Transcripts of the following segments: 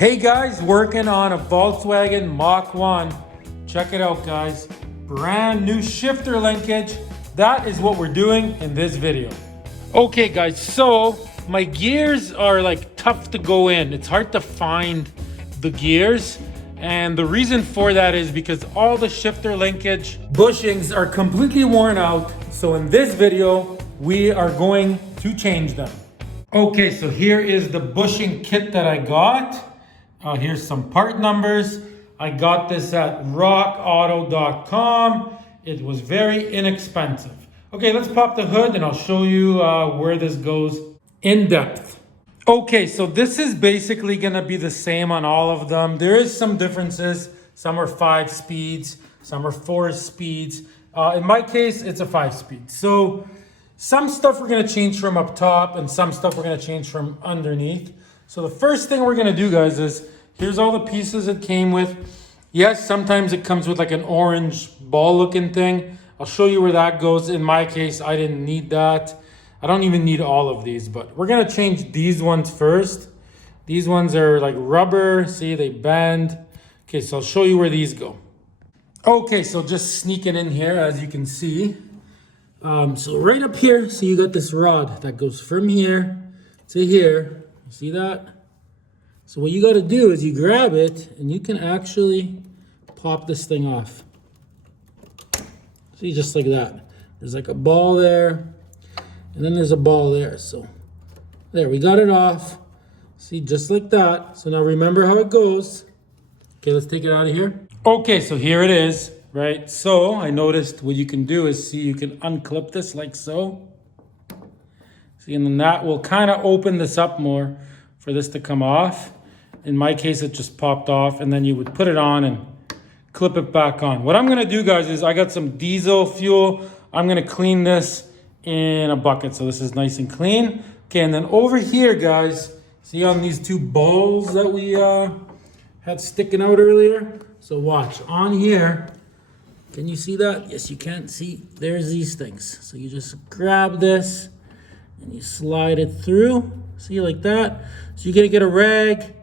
Hey guys, working on a Volkswagen Mk1. Check it out guys, brand new shifter linkage. That is what we're doing in this video. Okay guys, so my gears are like tough to go in. It's hard to find the gears. And the reason for that is because all the shifter linkage bushings are completely worn out. So in this video, we are going to change them. Okay, so here is the bushing kit that I got. Here's some part numbers. I got this at rockauto.com. It was very inexpensive. Okay, let's pop the hood and I'll show you where this goes in depth. Okay, so this is basically gonna be the same on all of them. There is some differences. Some are 5 speeds, some are 4 speeds. In my case, it's a 5-speed. So some stuff we're gonna change from up top and some stuff we're gonna change from underneath. So the first thing we're gonna do, guys, is here's all the pieces it came with. Yes, sometimes it comes with like an orange ball looking thing. I'll show you where that goes. In my case, I didn't need that. I don't even need all of these, but we're gonna change these ones first. These ones are like rubber, see, they bend. Okay, so I'll show you where these go. Okay, so just sneaking in here, as you can see. So right up here, so you got this rod that goes from here to here. You see that? So what you gotta do is you grab it and you can actually pop this thing off. See, just like that. There's like a ball there. And then there's a ball there. So there, we got it off. See, just like that. So now remember how it goes. Okay, let's take it out of here. Okay, so here it is, right? So I noticed what you can do is, see, you can unclip this like so. See, and then that will kind of open this up more for this to come off. In my case, it just popped off, and then you would put it on and clip it back on. What I'm gonna do, guys, is I got some diesel fuel. I'm gonna clean this in a bucket, so this is nice and clean. Okay, and then over here, guys, see on these 2 balls that we had sticking out earlier? So watch, on here, can you see that? Yes, you can. See, there's these things. So you just grab this and you slide it through, see, like that. So you're gonna get a rag,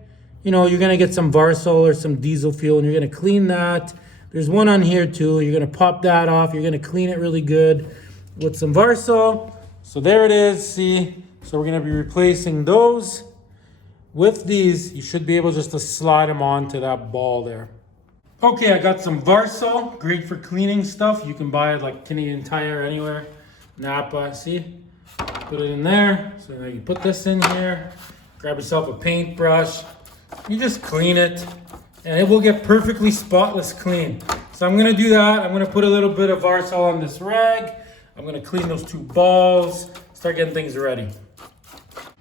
you know, you're gonna get some Varsol or some diesel fuel and you're gonna clean that. There's one on here too. You're gonna pop that off. You're gonna clean it really good with some Varsol. So there it is, see? So we're gonna be replacing those with these. You should be able just to slide them onto that ball there. Okay, I got some Varsol, great for cleaning stuff. You can buy it like Canadian Tire anywhere, Napa, see? Put it in there. So now you put this in here, grab yourself a paintbrush, you just clean it, and it will get perfectly spotless clean. So I'm gonna do that. I'm gonna put a little bit of Varsol on this rag. I'm gonna clean those 2 balls, start getting things ready.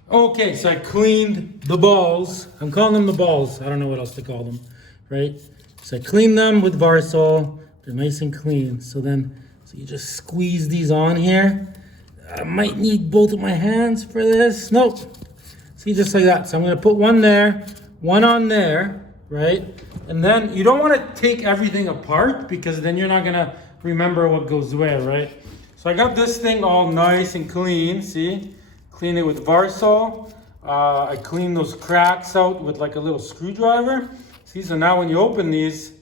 Okay, so I cleaned the balls. I'm calling them the balls. I don't know what else to call them, right? So I cleaned them with Varsol. They're nice and clean. So you just squeeze these on here. I might need both of my hands for this. Nope. See, just like that. So I'm gonna put one there, one on there, right? And then you don't wanna take everything apart because then you're not gonna remember what goes where, right? So I got this thing all nice and clean, see? Clean it with Varsol. I cleaned those cracks out with like a little screwdriver. See, so now when you open these,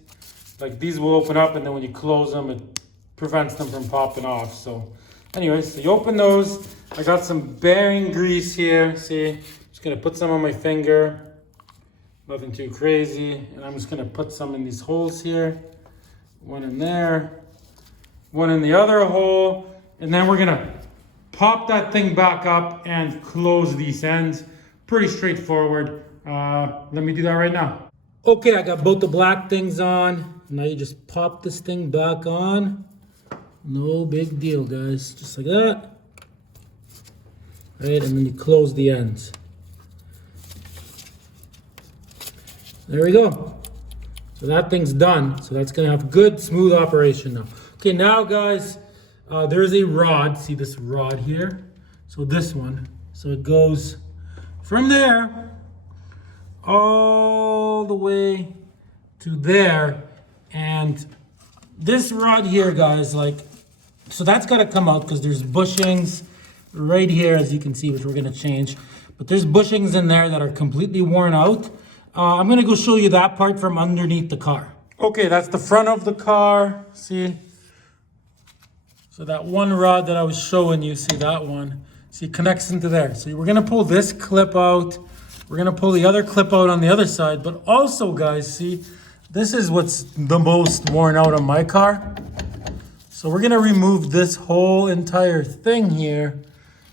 like these will open up, and then when you close them, it prevents them from popping off. So anyways, so you open those. I got some bearing grease here, see? Just gonna put some on my finger. Nothing too crazy. And I'm just gonna put some in these holes here. One in there. One in the other hole, and then we're gonna pop that thing back up and close these ends. Pretty straightforward. Let me do that right now. Okay, I got both the black things on. Now you just pop this thing back on. No big deal, guys. Just like that. Right, and then you close the ends. There we go. So that thing's done. So that's gonna have good, smooth operation now. Okay, now guys, there's a rod. See this rod here? So this one. So it goes from there all the way to there. And this rod here, guys, like, so that's got to come out because there's bushings right here, as you can see, which we're going to change. But there's bushings in there that are completely worn out. I'm gonna go show you that part from underneath the car. Okay, that's the front of the car, see? So that one rod that I was showing you, see that one? See, it connects into there. So we're gonna pull this clip out. We're gonna pull the other clip out on the other side, but also guys, see, this is what's the most worn out on my car. So we're gonna remove this whole entire thing here.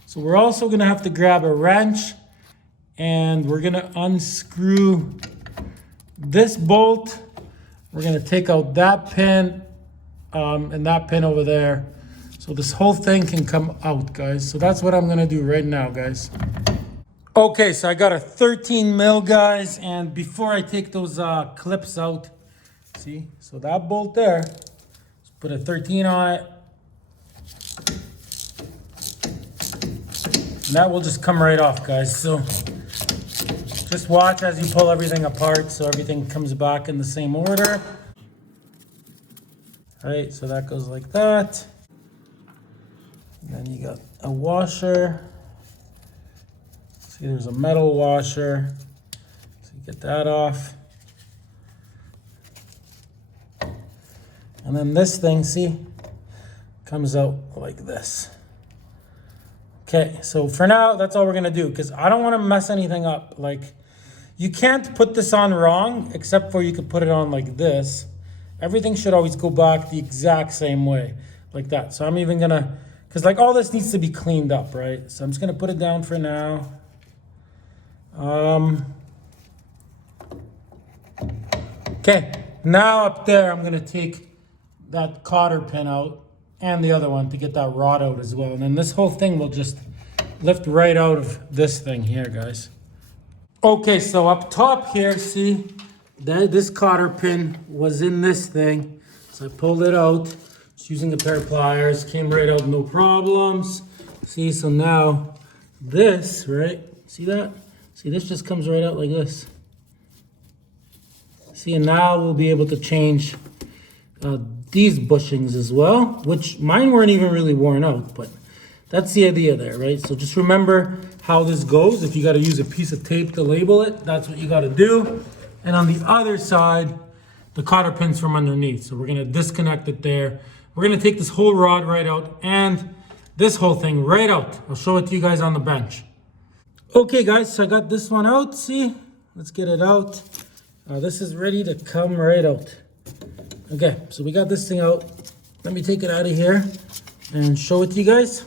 So we're also gonna have to grab a wrench and we're gonna unscrew this bolt. We're gonna take out that pin and that pin over there. So this whole thing can come out, guys. So that's what I'm gonna do right now, guys. Okay, so I got a 13 mil, guys. And before I take those clips out, see, so that bolt there, let's put a 13 on it. And that will just come right off, guys. So just watch as you pull everything apart so everything comes back in the same order. All right, so that goes like that. And then you got a washer. See, there's a metal washer. So you get that off. And then this thing, see, comes out like this. Okay, so for now, that's all we're gonna do because I don't wanna mess anything up. Like, you can't put this on wrong, except for you could put it on like this. Everything should always go back the exact same way, like that. So I'm even gonna, because like all this needs to be cleaned up, right? So I'm just gonna put it down for now. Okay, now up there, I'm gonna take that cotter pin out and the other one to get that rod out as well. And then this whole thing will just lift right out of this thing here, guys. Okay, so up top here, see, this cotter pin was in this thing. So I pulled it out, just using a pair of pliers, came right out, no problems. See, so now this, right, see that? See, this just comes right out like this. See, and now we'll be able to change these bushings as well, which mine weren't even really worn out, but that's the idea there, right? So just remember how this goes. If you got to use a piece of tape to label it, that's what you got to do. And on the other side, the cotter pin's from underneath. So we're going to disconnect it there. We're going to take this whole rod right out and this whole thing right out. I'll show it to you guys on the bench. Okay, guys, so I got this one out. See, let's get it out. This is ready to come right out. Okay, so we got this thing out. Let me take it out of here and show it to you guys.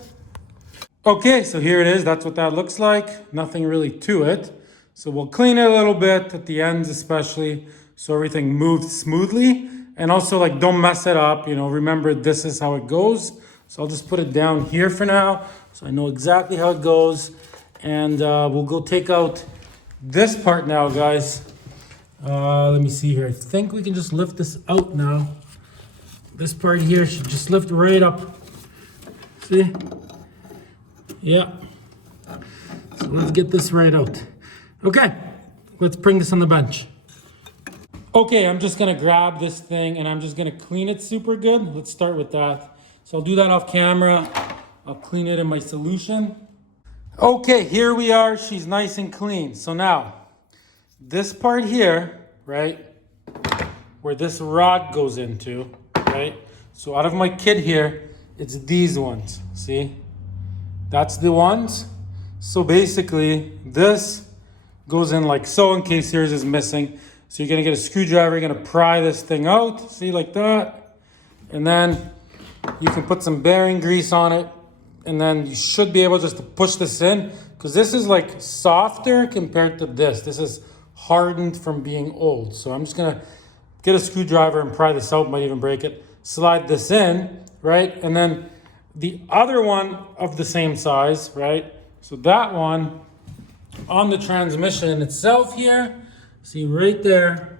Okay, so here it is. That's what that looks like. Nothing really to it. So we'll clean it a little bit at the ends especially so everything moves smoothly. And also, like, don't mess it up. You know, remember this is how it goes. So I'll just put it down here for now so I know exactly how it goes. And we'll go take out this part now, guys. Let me see here. I think we can just lift this out now. This part here should just lift right up. See? Yeah. So let's get this right out. Okay, let's bring this on the bench. Okay, I'm just gonna grab this thing and I'm just gonna clean it super good. Let's start with that. So I'll do that off camera. I'll clean it in my solution. Okay, here we are. She's nice and clean. So now, this part here, right, where this rod goes into, right? So out of my kit here, it's these ones, see? That's the ones. So basically, this goes in like so in case yours is missing. So you're gonna get a screwdriver, you're gonna pry this thing out, see, like that. And then you can put some bearing grease on it. And then you should be able just to push this in because this is like softer compared to this. This is hardened from being old. So I'm just gonna get a screwdriver and pry this out, might even break it. Slide this in, right? And then the other one of the same size, right? So that one on the transmission itself here, see right there.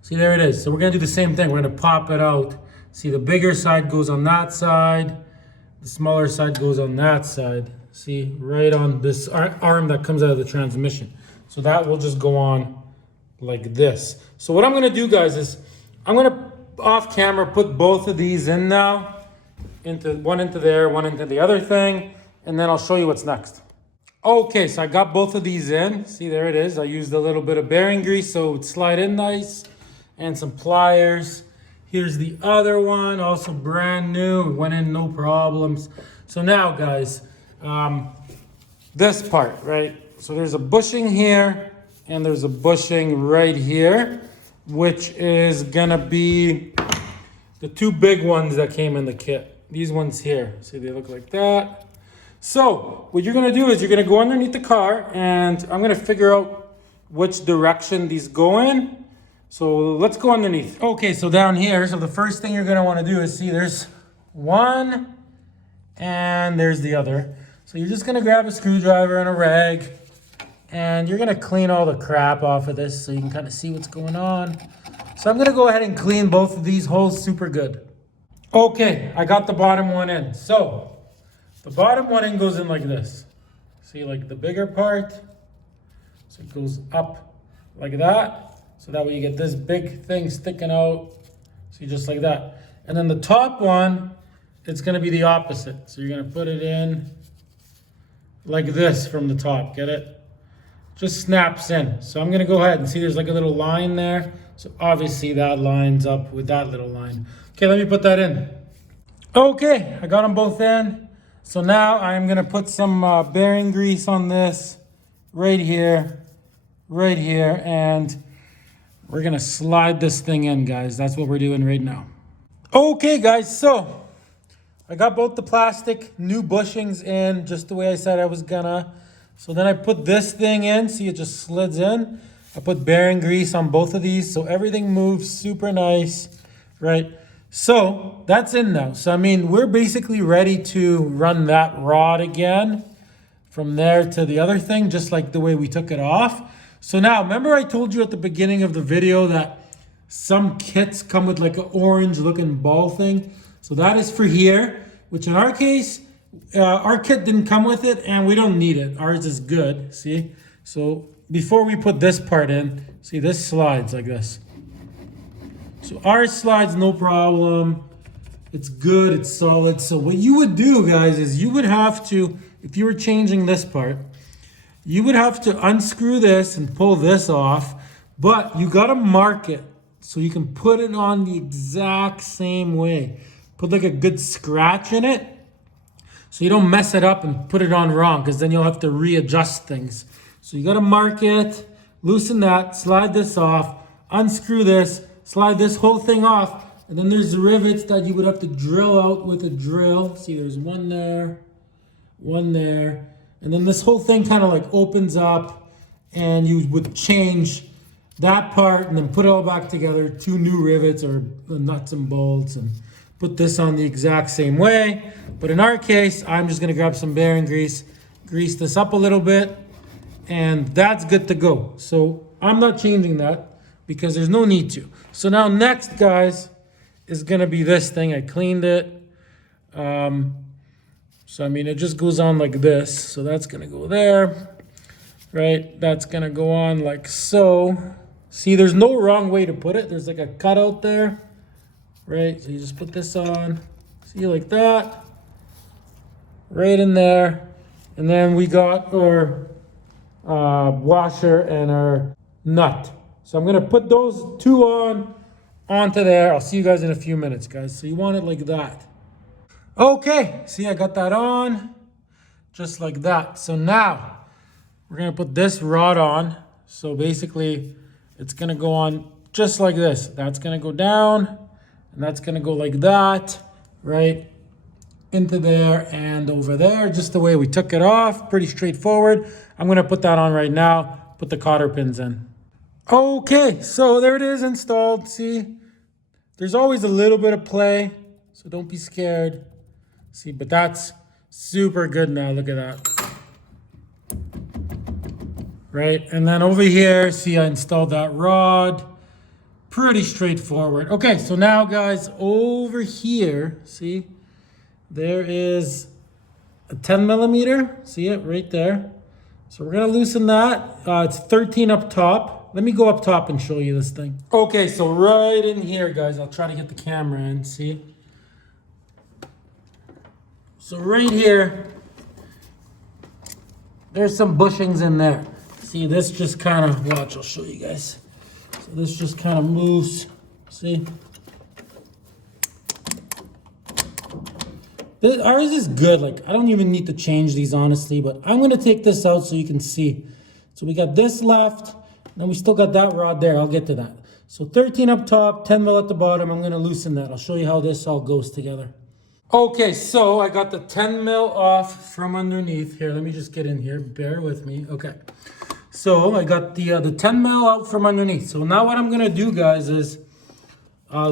See, there it is. So we're gonna do the same thing. We're gonna pop it out. See, the bigger side goes on that side. The smaller side goes on that side. See, right on this arm that comes out of the transmission. So that will just go on like this. So what I'm gonna do, guys, is I'm gonna off camera put both of these in now. One into there, one into the other thing, and then I'll show you what's next. Okay, so I got both of these in. See, there it is. I used a little bit of bearing grease so it would slide in nice, and some pliers. Here's the other one, also brand new. It went in no problems. So now, guys, this part, right? So there's a bushing here, and there's a bushing right here, which is gonna be the two big ones that came in the kit. These ones here, see, they look like that. So what you're gonna do is you're gonna go underneath the car, and I'm gonna figure out which direction these go in. So let's go underneath. Okay, so down here, so the first thing you're gonna wanna do is see there's one and there's the other. So you're just gonna grab a screwdriver and a rag, and you're gonna clean all the crap off of this so you can kind of see what's going on. So I'm gonna go ahead and clean both of these holes super good. Okay, I got the bottom one in. So the bottom one in goes in like this. See, like the bigger part. So it goes up like that. So that way you get this big thing sticking out. See, just like that. And then the top one, it's gonna be the opposite. So you're gonna put it in like this from the top, get it? Just snaps in. So I'm gonna go ahead and see there's like a little line there. So obviously that lines up with that little line. Okay, let me put that in. Okay, I got them both in. So now I'm gonna put some bearing grease on this right here, and we're gonna slide this thing in, guys. That's what we're doing right now. Okay, guys, so I got both the plastic new bushings in just the way I said I was gonna. So then I put this thing in, see it just slides in. I put bearing grease on both of these so everything moves super nice, right? So that's in now. So I mean, we're basically ready to run that rod again from there to the other thing, just like the way we took it off. So now, remember I told you at the beginning of the video that some kits come with like an orange looking ball thing. So that is for here, which in our case, our kit didn't come with it and we don't need it. Ours is good, see? So before we put this part in, see this slides like this. So ours slides no problem. It's good, it's solid. So what you would do, guys, is you would have to, if you were changing this part, you would have to unscrew this and pull this off, but you gotta mark it so you can put it on the exact same way. Put like a good scratch in it so you don't mess it up and put it on wrong, because then you'll have to readjust things. So you gotta mark it, loosen that, slide this off, unscrew this, slide this whole thing off, and then there's the rivets that you would have to drill out with a drill. See, there's one there, and then this whole thing kind of like opens up, and you would change that part and then put it all back together, two new rivets or nuts and bolts, and put this on the exact same way. But in our case, I'm just gonna grab some bearing grease, grease this up a little bit, and that's good to go. So I'm not changing that because there's no need to. So now next, guys, is gonna be this thing. I cleaned it. So I mean, it just goes on like this. So that's gonna go there, right? That's gonna go on like so. See, there's no wrong way to put it. There's like a cutout there, right? So you just put this on, see, like that, right in there. And then we got our washer and our nut. So I'm gonna put those two onto there. I'll see you guys in a few minutes, guys. So you want it like that. Okay, see, I got that on, just like that. So now we're gonna put this rod on. So basically it's gonna go on just like this. That's gonna go down, and that's gonna go like that, right? Into there and over there, just the way we took it off. Pretty straightforward. I'm gonna put that on right now, put the cotter pins in. Okay, so there it is installed. See, there's always a little bit of play, so don't be scared. See, but that's super good now, look at that. Right, and then over here, see, I installed that rod. Pretty straightforward. Okay, so now guys, over here, see, there is a 10 millimeter, see it right there. So we're gonna loosen that. It's 13 up top. Let me go up top and show you this thing. Okay, so right in here, guys, I'll try to get the camera in, see? So right here, there's some bushings in there. See, this just kind of, watch, I'll show you guys. So this just kind of moves, see? Ours is good, like I don't even need to change these honestly, but I'm gonna take this out so you can see. So we got this left, then we still got that rod there, I'll get to that. So 13 up top, 10 mil at the bottom, I'm gonna loosen that. I'll show you how this all goes together. Okay, so I got the 10 mil off from underneath. Here, let me just get in here, bear with me. Okay, so I got the 10 mil out from underneath. So now what I'm gonna do, guys, is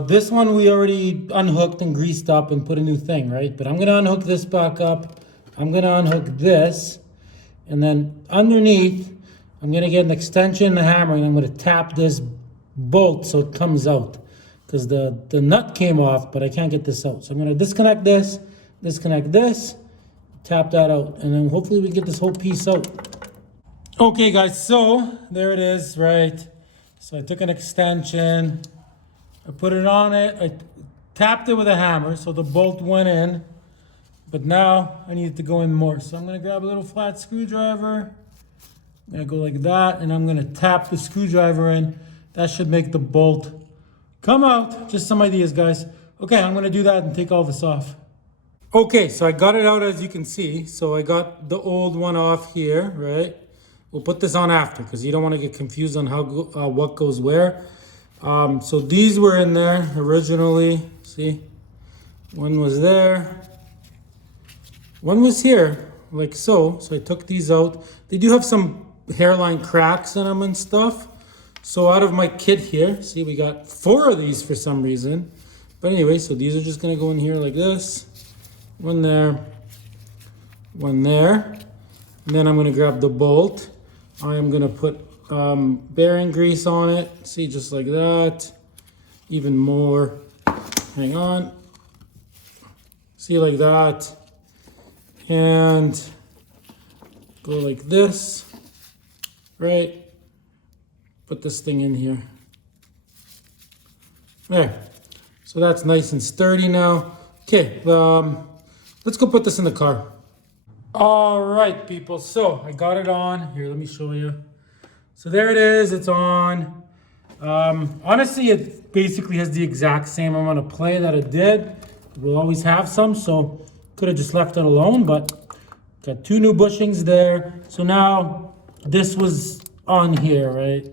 this one we already unhooked and greased up and put a new thing, right? But I'm gonna unhook this back up. I'm gonna unhook this, and then underneath, I'm gonna get an extension and a hammer, and I'm gonna tap this bolt so it comes out. Because the nut came off, but I can't get this out. So I'm gonna disconnect this, tap that out, and then hopefully we get this whole piece out. Okay guys, so there it is, right? So I took an extension, I put it on it, I tapped it with a hammer, so the bolt went in, but now I need it to go in more. So I'm gonna grab a little flat screwdriver, I'm gonna go like that, and I'm gonna tap the screwdriver in. That should make the bolt come out. Just some ideas, guys. Okay, I'm gonna do that and take all this off. Okay, so I got it out as you can see. So I got the old one off here, right? We'll put this on after because you don't want to get confused on how what goes where. So these were in there originally. See, one was there, one was here, like so. So I took these out. They do have some hairline cracks in them and stuff. So out of my kit here, see, we got 4 of these for some reason. But anyway, so these are just gonna go in here like this. One there, one there. And then I'm gonna grab the bolt. I am gonna put bearing grease on it. See, just like that. Even more. Hang on. See, like that. And go like this, right? Put this thing in here. There. So that's nice and sturdy now. Okay, let's go put this in the car. All right, people. So I got it on. Here, let me show you. So there it is. It's on. Honestly, it basically has the exact same amount of play that it did. We'll always have some, so could have just left it alone, but got 2 new bushings there. So now this was on here, right?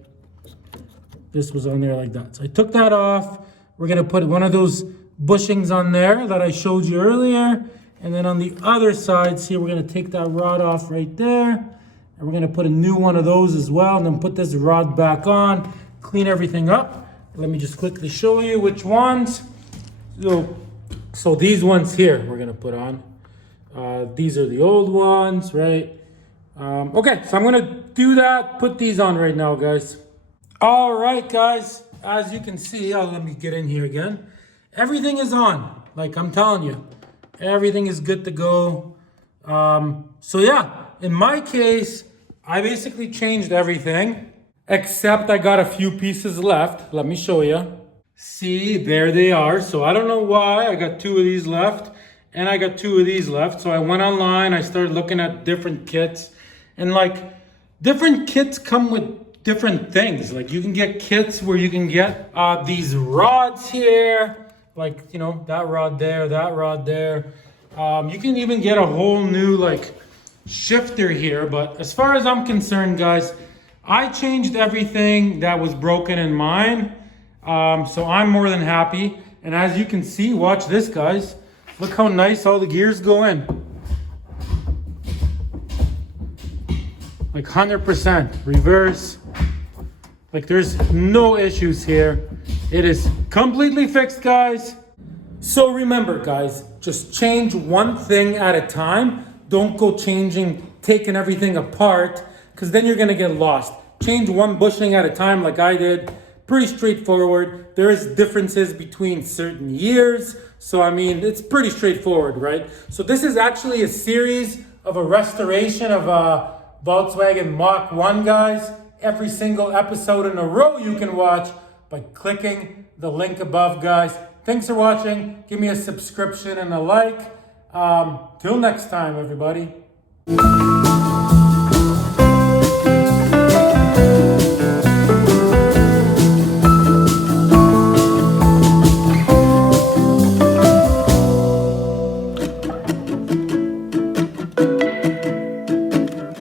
This was on there like that. So I took that off. We're gonna put one of those bushings on there that I showed you earlier. And then on the other side, see, we're gonna take that rod off right there. And we're gonna put a new one of those as well. And then put this rod back on, clean everything up. Let me just quickly show you which ones. So these ones here, we're gonna put on. These are the old ones, right? Okay, so I'm gonna do that, put these on right now, guys. All right, guys, as you can see, let me get in here again. Everything is on, like I'm telling you. Everything is good to go. So yeah, in my case, I basically changed everything, except I got a few pieces left. Let me show you. See, there they are. So I don't know why I got 2 of these left, and I got 2 of these left. So I went online, I started looking at different kits, and like different kits come with different things. Like you can get kits where you can get these rods here, like, you know, that rod there, that rod there. You can even get a whole new like shifter here. But as far as I'm concerned, guys, I changed everything that was broken in mine. So I'm more than happy. And as you can see, watch this, guys. Look how nice all the gears go in. Like 100% reverse. Like there's no issues here. It is completely fixed, guys. So remember, guys, just change one thing at a time. Don't go taking everything apart, because then you're gonna get lost. Change one bushing at a time like I did. Pretty straightforward. There is differences between certain years. So I mean, it's pretty straightforward, right? So this is actually a series of a restoration of a Volkswagen Mk1, guys. Every single episode in a row you can watch by clicking the link above, guys. Thanks for watching. Give me a subscription and a like. Till next time, everybody.